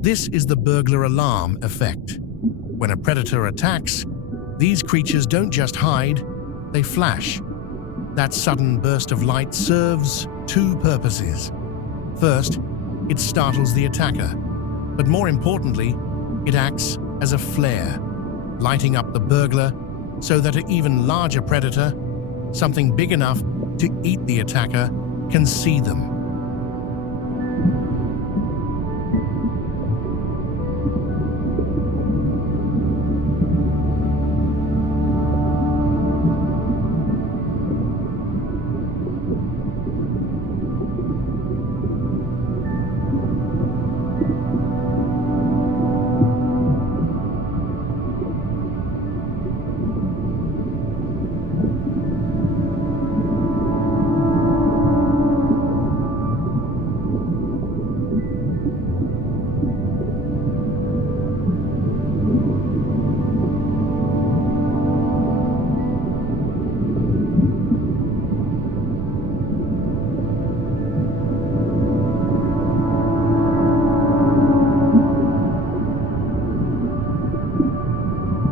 This is the burglar alarm effect. When a predator attacks, these creatures don't just hide, they flash. That sudden burst of light serves two purposes. First, it startles the attacker, but more importantly, it acts as a flare, lighting up the burglar so that an even larger predator, something big enough to eat the attacker, can see them.